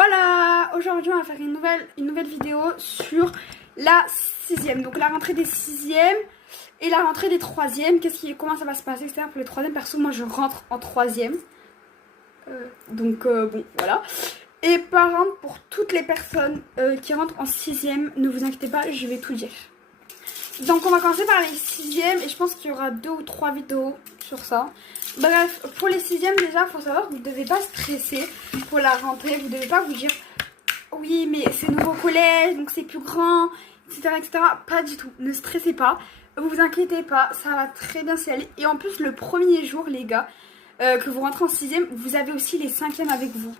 Voilà, aujourd'hui on va faire une nouvelle vidéo sur la 6e. Donc la rentrée des 6e et la rentrée des 3e. Comment ça va se passer, etc. Pour les 3e, perso moi je rentre en 3e. Bon voilà. Et par contre pour toutes les personnes qui rentrent en 6e, ne vous inquiétez pas, je vais tout dire. Donc on va commencer par les 6e et je pense qu'il y aura 2 ou 3 vidéos sur ça. Bref, pour les 6e déjà, il faut savoir que vous ne devez pas stresser pour la rentrée. Vous ne devez pas vous dire oui mais c'est nouveau collège, donc c'est plus grand, etc., etc. Pas du tout, ne stressez pas, vous inquiétez pas, ça va très bien s'y aller. Et en plus le premier jour les gars, que vous rentrez en 6e, vous avez aussi les 5e avec vous.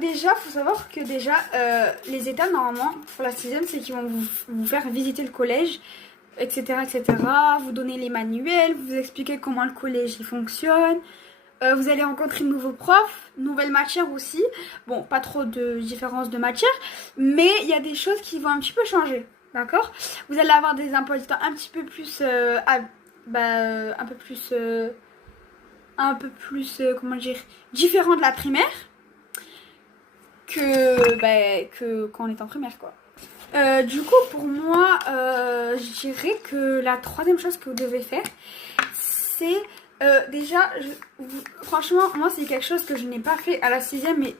Déjà, il faut savoir que les étapes normalement pour la 6e, c'est qu'ils vont vous faire visiter le collège, etc., etc. Vous donner les manuels, vous expliquer comment le collège il fonctionne. Vous allez rencontrer de nouveaux profs, nouvelles matières aussi. Bon, pas trop de différence de matière, mais il y a des choses qui vont un petit peu changer, d'accord? Vous allez avoir des emplois du temps un petit peu plus, comment dire, différents de la primaire. Que quand on est en primaire quoi. Du coup pour moi je dirais que la troisième chose que vous devez faire c'est franchement moi c'est quelque chose que je n'ai pas fait à la 6e, mais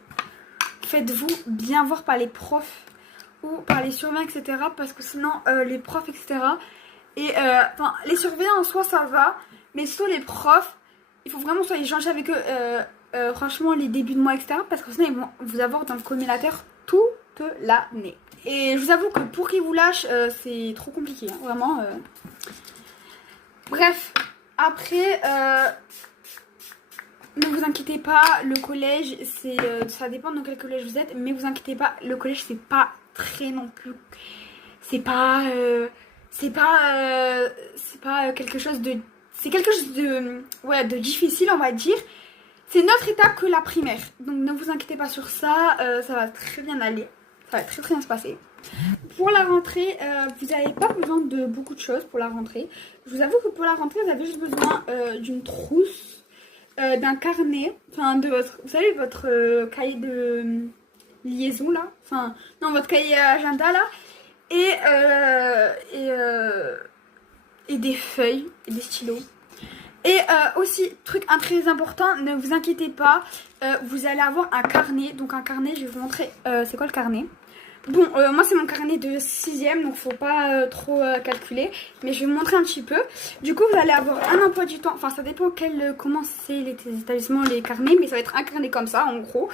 faites-vous bien voir par les profs ou par les surveillants, etc., parce que sinon les profs, etc., et les surveillants en soi ça va, mais surtout les profs il faut vraiment soit échanger avec eux franchement les débuts de mois, etc., parce que sinon ils vont vous avoir dans le communicateur toute l'année. Et je vous avoue que pour qu'ils vous lâchent c'est trop compliqué hein, vraiment. Bref, après ne vous inquiétez pas, le collège ça dépend dans quel collège vous êtes, mais vous inquiétez pas, le collège c'est pas très non plus, c'est pas quelque chose de, c'est quelque chose de difficile on va dire. C'est une autre étape que la primaire, donc ne vous inquiétez pas sur ça, ça va très bien aller, ça va très bien se passer. Pour la rentrée, vous n'avez pas besoin de beaucoup de choses pour la rentrée. Je vous avoue que pour la rentrée, vous avez juste besoin d'une trousse, d'un carnet, enfin de votre, vous savez, votre cahier de liaison là, enfin non, votre cahier agenda là, et des feuilles et des stylos. Et aussi, truc très important, ne vous inquiétez pas, vous allez avoir un carnet. Donc un carnet, je vais vous montrer, c'est quoi le carnet. Bon, moi c'est mon carnet de 6e, donc faut pas trop calculer, mais je vais vous montrer un petit peu. Du coup, vous allez avoir un emploi du temps, enfin ça dépend comment c'est les établissements, les carnets, mais ça va être un carnet comme ça, en gros.